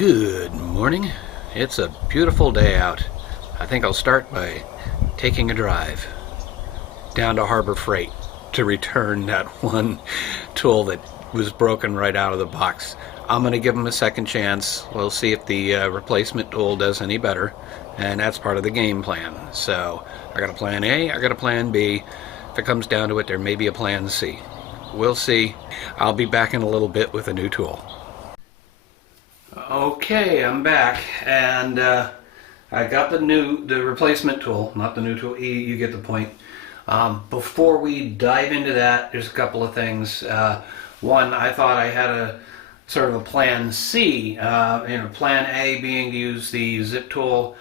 Good morning. It's a beautiful day out. I think I'll start by taking a drive down to Harbor Freight to return that one tool that was broken right out of the box. I'm going to give them a second chance. We'll see if the replacement tool does any better, and that's part of the game plan. So I got a plan A, I got a plan B. If it comes down to it, there may be a plan C. We'll see. I'll be back in a little bit with a new tool. Okay, I'm back, and I got the replacement tool, not the new tool. You get the point. Before we dive into that, there's a couple of things. One, I thought I had a sort of a plan C. Plan A being to use the zip tool,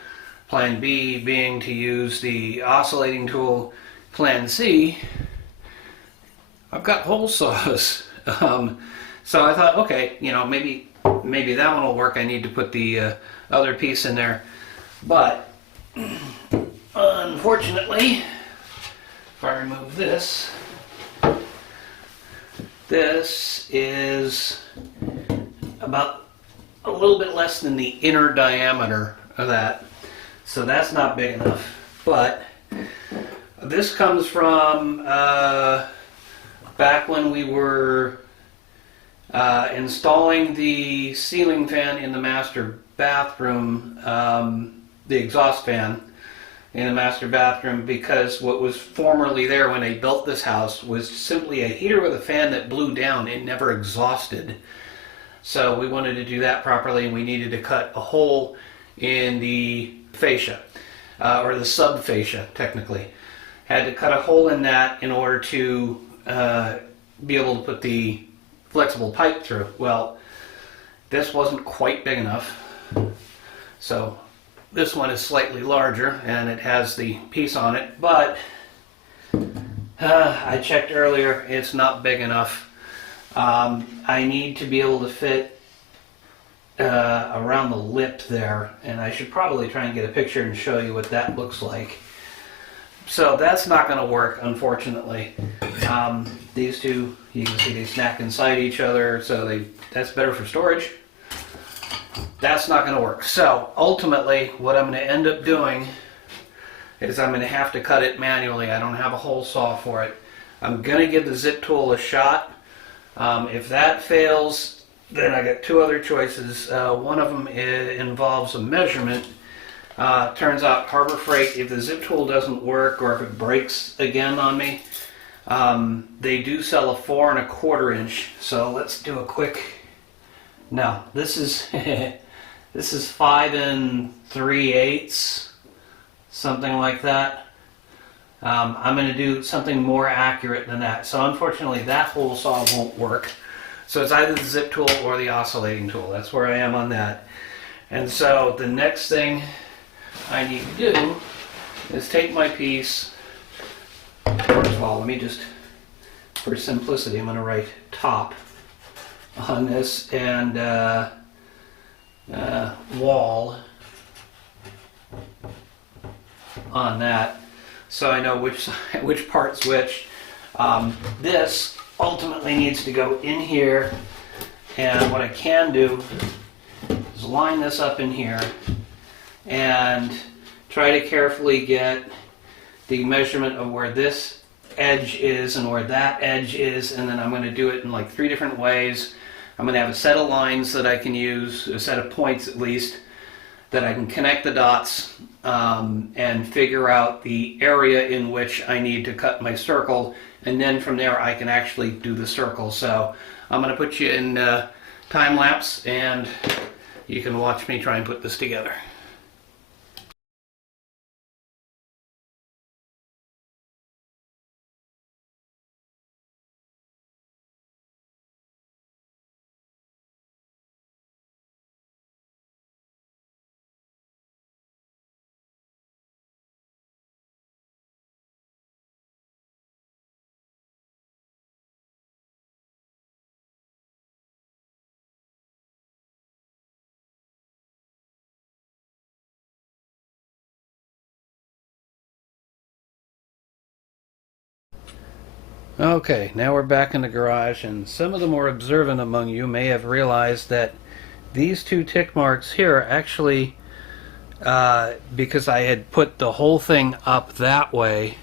plan B being to use the oscillating tool, plan C, I've got hole saws. So I thought, okay, maybe that one will work. I need to put the other piece in there. But unfortunately, if I remove this, this is about a little bit less than the inner diameter of that. So that's not big enough. But this comes from back when we were installing the ceiling fan in the master bathroom, the exhaust fan in the master bathroom, because what was formerly there when they built this house was simply a heater with a fan that blew down. It never exhausted. So we wanted to do that properly, and we needed to cut a hole in the fascia, or the subfascia technically. Had to cut a hole in that in order to be able to put the flexible pipe through. Well, this wasn't quite big enough, so this one is slightly larger and it has the piece on it, but I checked earlier, it's not big enough. I need to be able to fit around the lip there, and I should probably try and get a picture and show you what that looks like. So that's not going to work, unfortunately. These two, you can see they snack inside each other, so that's better for storage. That's not going to work. So ultimately, what I'm going to end up doing is I'm going to have to cut it manually. I don't have a hole saw for it. I'm going to give the zip tool a shot. If that fails, then I got two other choices. One of them involves a measurement. Turns out Harbor Freight, if the zip tool doesn't work or if it breaks again on me, they do sell a 4 1/4 inch. So let's do a quick. No, this is this is 5 3/8, something like that. I'm going to do something more accurate than that. So unfortunately, that hole saw won't work. So it's either the zip tool or the oscillating tool. That's where I am on that. And so the next thing I need to do is take my piece. First of all, let me just, for simplicity, I'm going to write top on this, and wall on that, so I know which part's which. This ultimately needs to go in here, and what I can do is line this up in here and try to carefully get the measurement of where this edge is and where that edge is, and then I'm going to do it in like 3 different ways. I'm going to have a set of lines that I can use, a set of points at least, that I can connect the dots and figure out the area in which I need to cut my circle, and then from there I can actually do the circle. So I'm going to put you in time lapse, and you can watch me try and put this together. Okay, now we're back in the garage, and some of the more observant among you may have realized that these two tick marks here are actually, because I had put the whole thing up that way,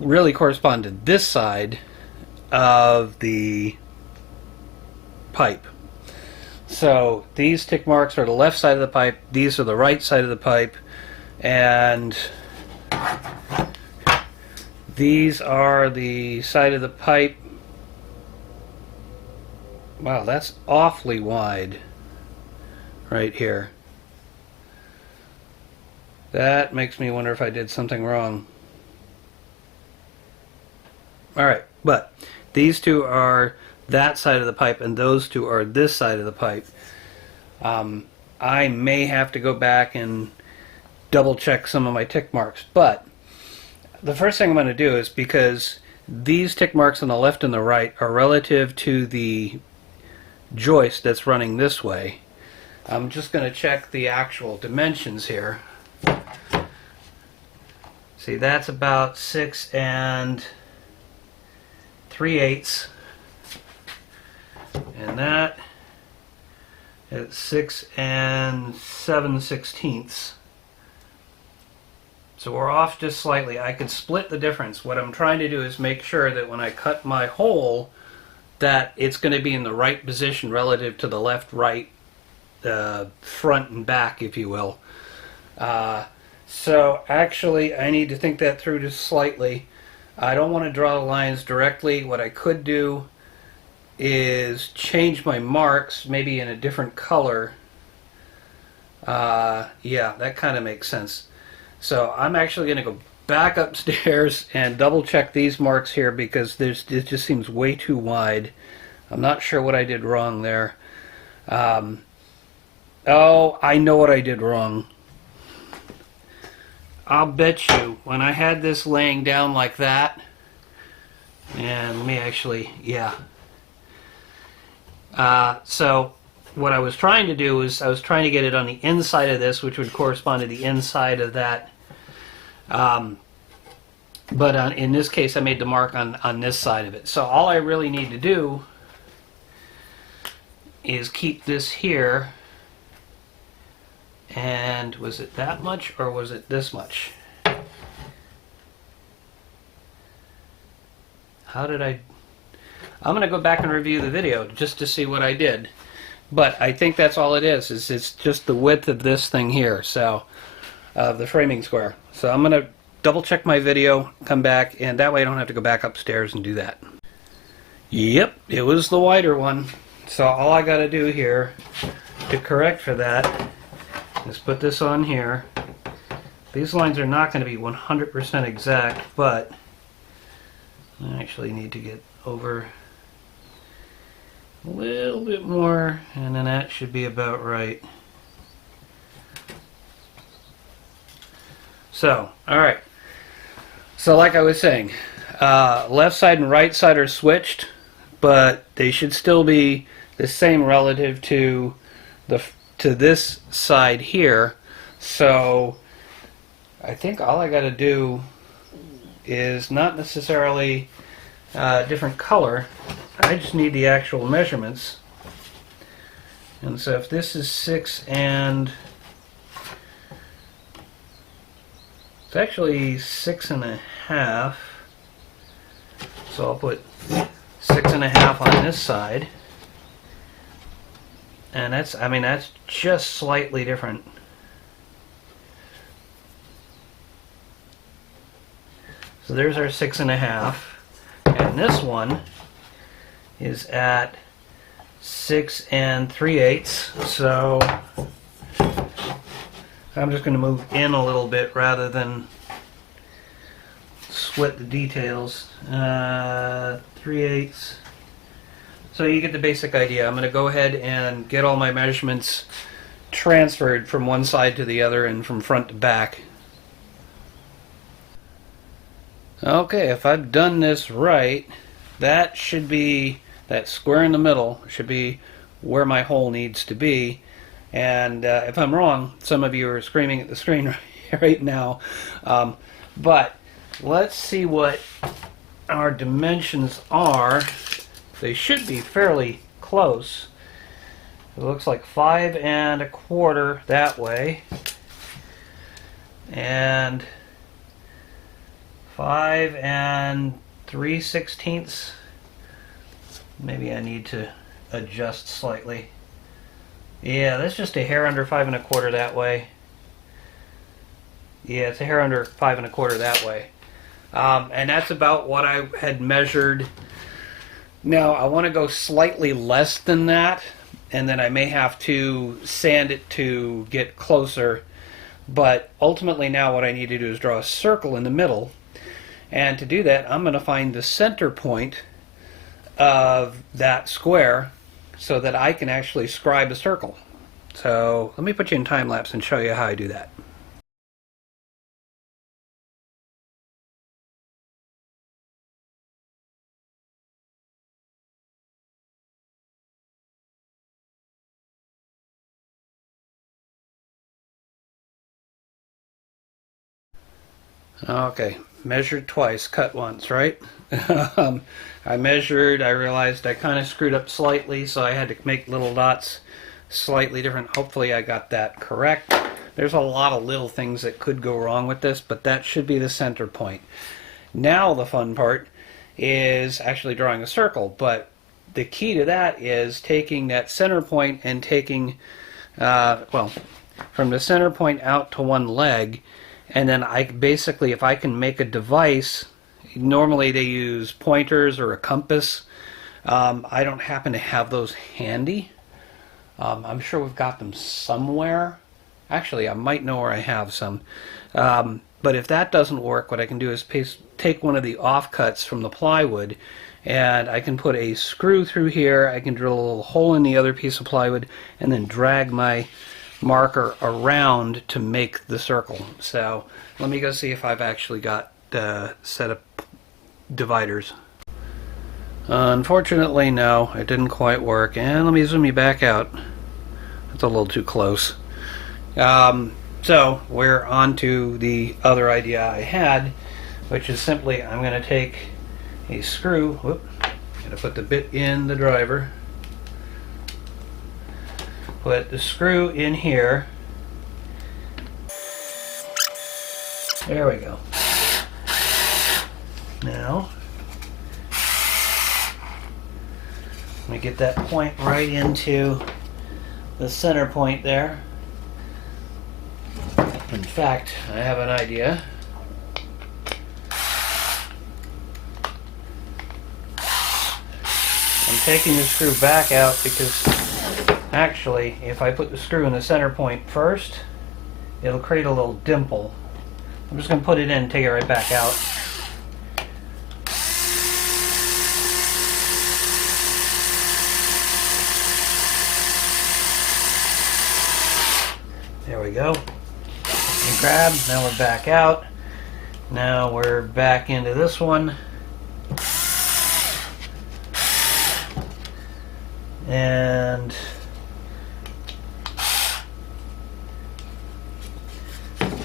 really correspond to this side of the pipe. So these tick marks are the left side of the pipe, these are the right side of the pipe, and these are the side of the pipe. Wow, that's awfully wide right here. That makes me wonder if I did something wrong. Alright, but these two are that side of the pipe and those two are this side of the pipe. I may have to go back and double check some of my tick marks, but the first thing I'm going to do is, because these tick marks on the left and the right are relative to the joist that's running this way, I'm just going to check the actual dimensions here. See, that's about 6 3/8, and that is 6 7/16. So we're off just slightly. I could split the difference. What I'm trying to do is make sure that when I cut my hole, that it's going to be in the right position relative to the left, right, front and back, if you will. So actually I need to think that through just slightly. I don't want to draw the lines directly. What I could do is change my marks, maybe in a different color. Yeah, that kind of makes sense. So I'm actually going to go back upstairs and double check these marks here, because it just seems way too wide. I'm not sure what I did wrong there. Oh, I know what I did wrong. I'll bet you when I had this laying down like that, and let me actually, yeah. So what I was trying to do is I was trying to get it on the inside of this, which would correspond to the inside of that. But in this case, I made the mark on this side of it. So all I really need to do is keep this here. And was it that much or was it this much? How did I'm going to go back and review the video just to see what I did. But I think that's all it is it's just the width of this thing here, so the framing square. So I'm going to double check my video, come back, and that way I don't have to go back upstairs and do that. Yep, it was the wider one. So all I got to do here to correct for that is put this on here. These lines are not going to be 100% exact, but I actually need to get over a little bit more, and then that should be about right. So, alright. So like I was saying, left side and right side are switched, but they should still be the same relative to this side here. So I think all I got to do is not necessarily a different color. I just need the actual measurements. And so if this is 6 and it's actually 6.5, so I'll put 6.5 on this side. And that's just slightly different. So there's our 6.5, and this one is at 6 3/8. So I'm just going to move in a little bit rather than split the details. 3/8. So you get the basic idea. I'm going to go ahead and get all my measurements transferred from one side to the other and from front to back. Okay, if I've done this right, that should be, that square in the middle should be where my hole needs to be. And if I'm wrong, some of you are screaming at the screen right now. But let's see what our dimensions are. They should be fairly close. It looks like 5 1/4 that way, and 5 3/16. Maybe I need to adjust slightly. Yeah, that's just a hair under 5 1/4 that way. Yeah, it's a hair under 5 1/4 that way. And that's about what I had measured. Now I want to go slightly less than that, and then I may have to sand it to get closer. But ultimately now what I need to do is draw a circle in the middle. And to do that, I'm going to find the center point of that square so that I can actually scribe a circle. So let me put you in time lapse and show you how I do that. Okay, measured twice, cut once, right? I measured, I realized I kind of screwed up slightly, so I had to make little dots slightly different. Hopefully I got that correct. There's a lot of little things that could go wrong with this, but that should be the center point. Now the fun part is actually drawing a circle, but the key to that is taking that center point and taking, well, from the center point out to one leg, and then I basically, if I can make a device, normally they use pointers or a compass. I don't happen to have those handy. I'm sure we've got them somewhere. Actually, I might know where I have some. But if that doesn't work, what I can do is take one of the offcuts from the plywood, and I can put a screw through here. I can drill a little hole in the other piece of plywood, and then drag my marker around to make the circle. So let me go see if I've actually got a set of dividers. Unfortunately, no, it didn't quite work. And let me zoom you back out. That's a little too close. So we're on to the other idea I had, which is simply I'm going to take a screw. Whoop, going to put the bit in the driver. Put the screw in here. There we go. Now, let me get that point right into the center point there. In fact, I have an idea. I'm taking the screw back out because actually, if I put the screw in the center point first, it'll create a little dimple. I'm just going to put it in and take it right back out. There we go. And grab. Now we're back out. Now we're back into this one. And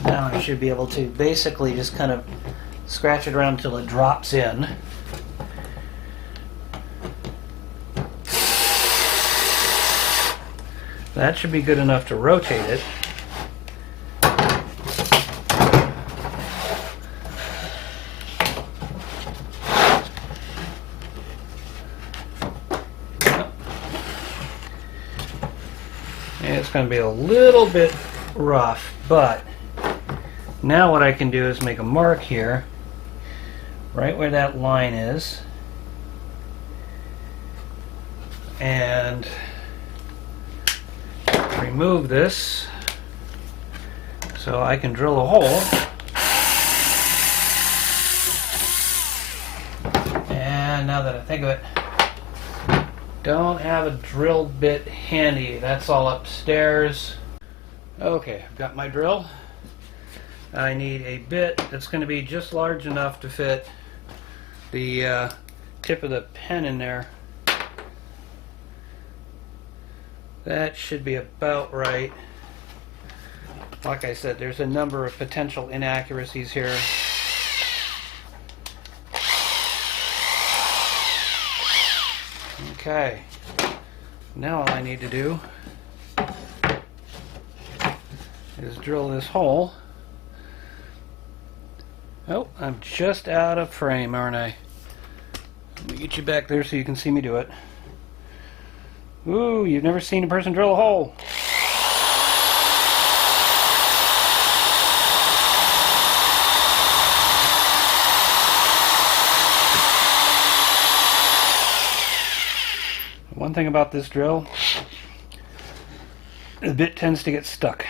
now I should be able to basically just kind of scratch it around until it drops in. That should be good enough to rotate it. It's going to be a little bit rough, but now what I can do is make a mark here, right where that line is, and remove this so I can drill a hole. And now that I think of it, don't have a drill bit handy. That's all upstairs. Okay, I've got my drill. I need a bit that's going to be just large enough to fit the tip of the pen in there. That should be about right. Like I said, there's a number of potential inaccuracies here. Okay, Now all I need to do is drill this hole. Oh, I'm just out of frame, aren't I? Let me get you back there so you can see me do it. Ooh, you've never seen a person drill a hole. One thing about this drill, the bit tends to get stuck.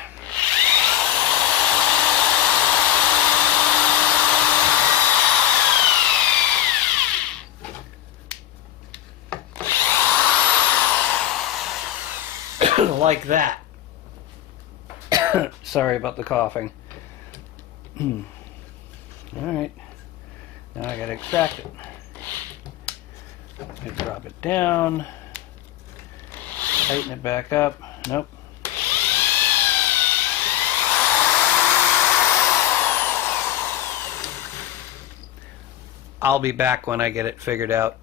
Like that. Sorry about the coughing. Alright, now I gotta extract it. I drop it down, tighten it back up. Nope. I'll be back when I get it figured out.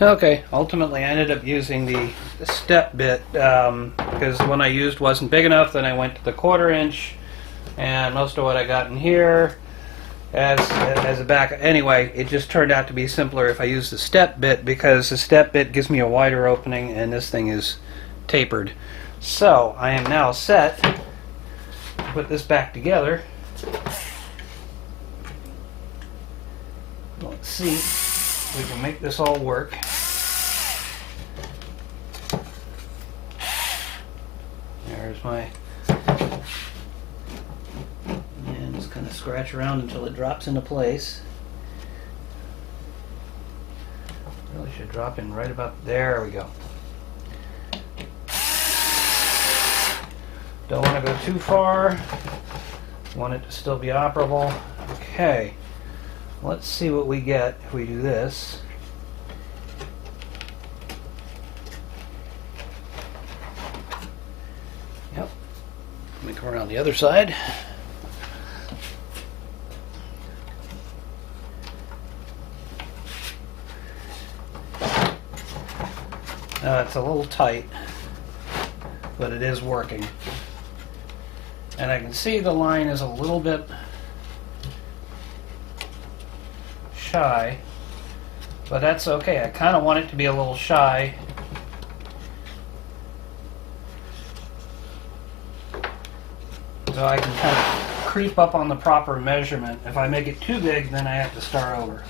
Okay, ultimately I ended up using the step bit because the one I used wasn't big enough. Then I went to the 1/4 inch, and most of what I got in here as a back. Anyway, it just turned out to be simpler if I use the step bit, because the step bit gives me a wider opening and this thing is tapered. So I am now set to put this back together. Let's see if we can make this all work. There's my, and just kind of scratch around until it drops into place. Really should drop in right about there. We go. Don't want to go too far. Want it to still be operable. Okay. Let's see what we get if we do this. Yep. Let me come around the other side. It's a little tight, but it is working. And I can see the line is a little bit shy, but that's okay. I kind of want it to be a little shy. So I can kind of creep up on the proper measurement. If I make it too big, then I have to start over.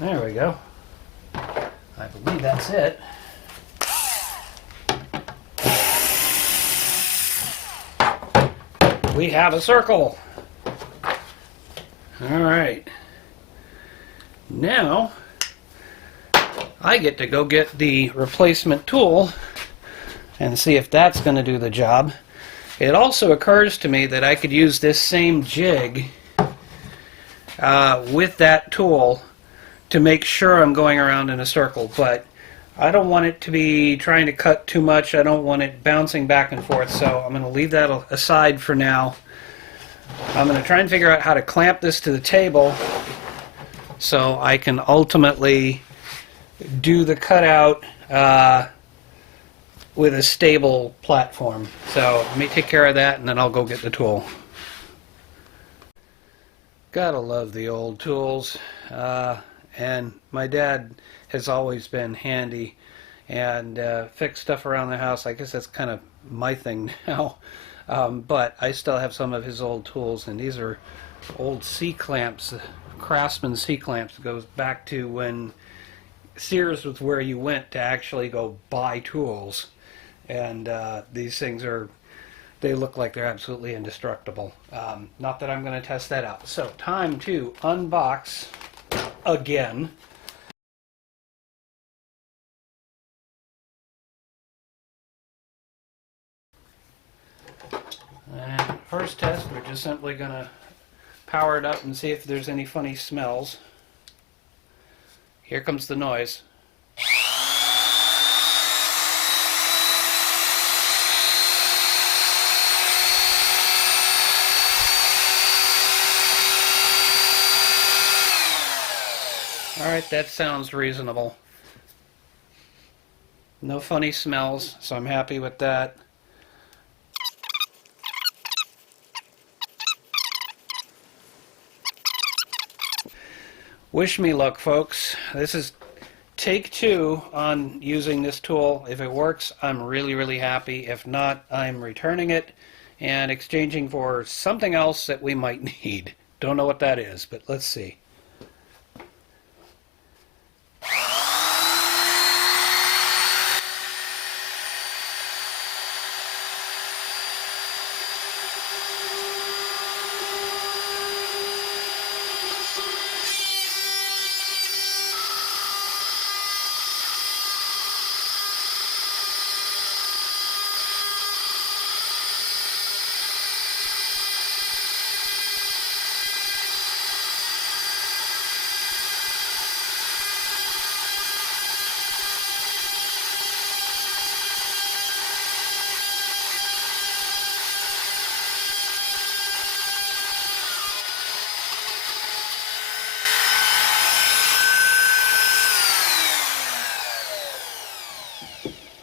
There we go. I believe that's it. We have a circle. All right. Now I get to go get the replacement tool and see if that's going to do the job. It also occurs to me that I could use this same jig with that tool to make sure I'm going around in a circle, but I don't want it to be trying to cut too much. I don't want it bouncing back and forth, so I'm going to leave that aside for now. I'm going to try and figure out how to clamp this to the table so I can ultimately do the cutout with a stable platform. So let me take care of that and then I'll go get the tool. Gotta love the old tools. And my dad has always been handy and fix stuff around the house. I guess that's kind of my thing now. But I still have some of his old tools, and these are old C-clamps, Craftsman C-clamps. It goes back to when Sears was where you went to actually go buy tools. And these things they look like they're absolutely indestructible. Not that I'm going to test that out. So time to unbox again. And first test, we're just simply going to power it up and see if there's any funny smells. Here comes the noise. Alright, that sounds reasonable. No funny smells, so I'm happy with that. Wish me luck, folks. This is take 2 on using this tool. If it works, I'm really, really happy. If not, I'm returning it and exchanging for something else that we might need. Don't know what that is, but let's see.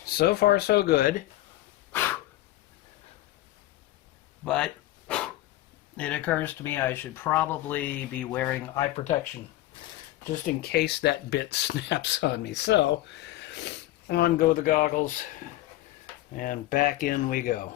So far, so good. But it occurs to me I should probably be wearing eye protection just in case that bit snaps on me. So, on go the goggles, and back in we go.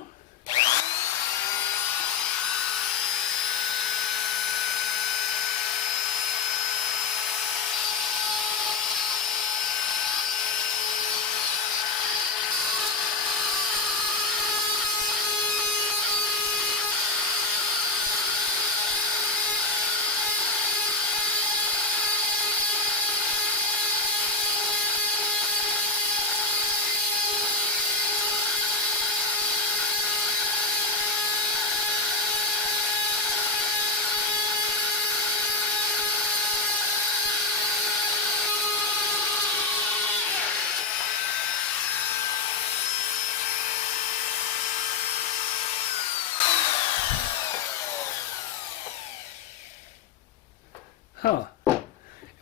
Huh.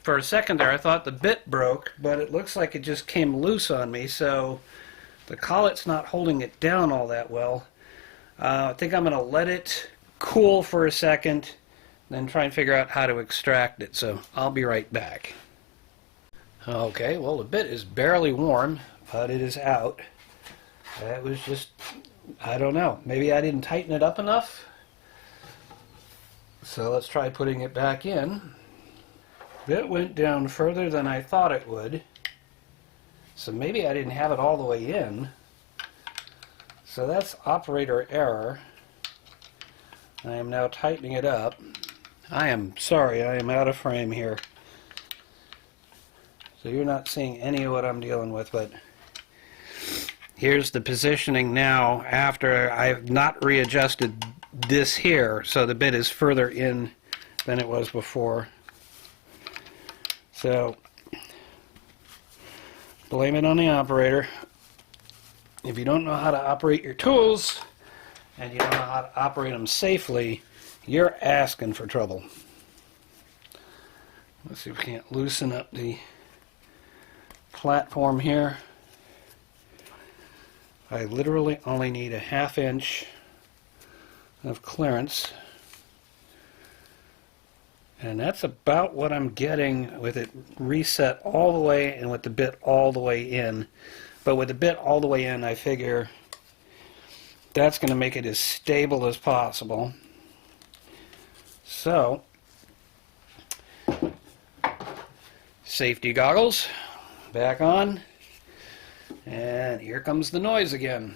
For a second there I thought the bit broke, but it looks like it just came loose on me, so the collet's not holding it down all that well. I think I'm going to let it cool for a second, then try and figure out how to extract it, so I'll be right back. Okay, well the bit is barely warm, but it is out. That was just, I don't know, maybe I didn't tighten it up enough? So let's try putting it back in. Bit went down further than I thought it would, so maybe I didn't have it all the way in. So that's operator error. I am now tightening it up. I am sorry, I am out of frame here, so you're not seeing any of what I'm dealing with, but here's the positioning now after I've not readjusted this here, so the bit is further in than it was before. So, blame it on the operator. If you don't know how to operate your tools, and you don't know how to operate them safely, you're asking for trouble. Let's see if we can't loosen up the platform here. I literally only need a 1/2 inch of clearance. And that's about what I'm getting with it reset all the way and with the bit all the way in. But with the bit all the way in, I figure that's going to make it as stable as possible. So, safety goggles back on, and here comes the noise again.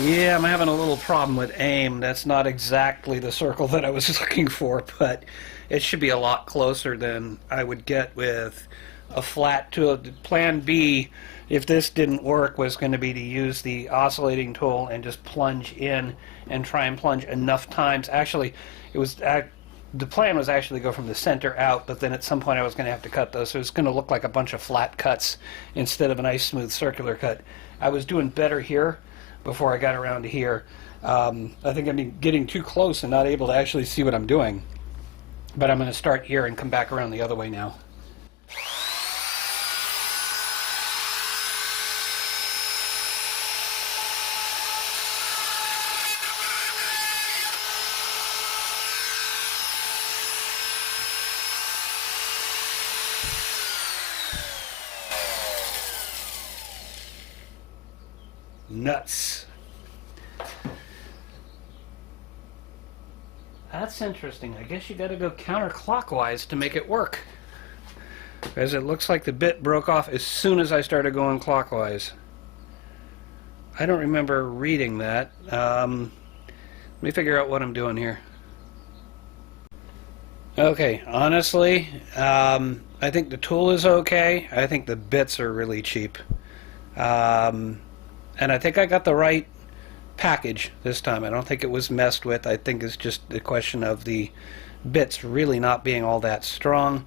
Yeah, I'm having a little problem with aim. That's not exactly the circle that I was looking for, but it should be a lot closer than I would get with a flat tool. Plan B, if this didn't work, was going to be to use the oscillating tool and just plunge in and try and plunge enough times. Actually, the plan was actually to go from the center out, but then at some point I was going to have to cut those, so it's going to look like a bunch of flat cuts instead of a nice smooth circular cut. I was doing better here before I got around to here. I think I'm getting too close and not able to actually see what I'm doing. But I'm going to start here and come back around the other way now. Nuts. That's interesting. I guess you got to go counterclockwise to make it work, because it looks like the bit broke off as soon as I started going clockwise. I don't remember reading that. Let me figure out what I'm doing here. Okay, honestly, I think the tool is okay. I think the bits are really cheap. And I think I got the right package this time. I don't think it was messed with. I think it's just a question of the bits really not being all that strong.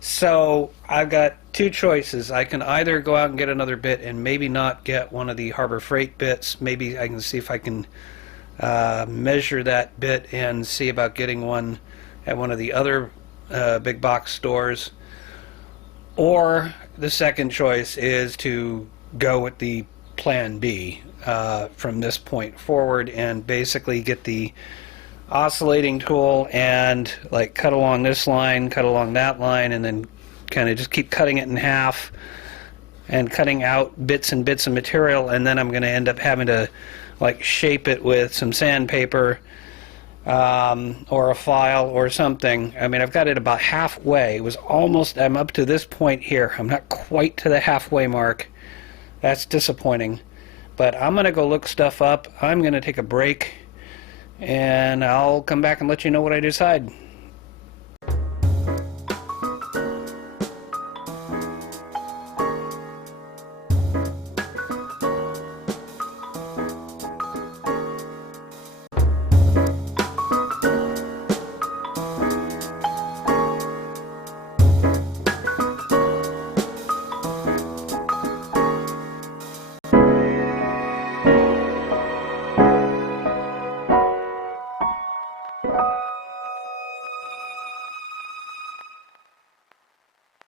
So I've got two choices. I can either go out and get another bit and maybe not get one of the Harbor Freight bits. Maybe I can see if I can measure that bit and see about getting one at one of the other big box stores. Or the second choice is to go with the plan B from this point forward and basically get the oscillating tool and like cut along this line, cut along that line, and then kind of just keep cutting it in half and cutting out bits and bits of material, and then I'm going to end up having to like shape it with some sandpaper or a file or something. I mean, I've got it about halfway. It was almost, I'm up to this point here. I'm not quite to the halfway mark. That's disappointing. But I'm going to go look stuff up. I'm going to take a break, and I'll come back and let you know what I decide.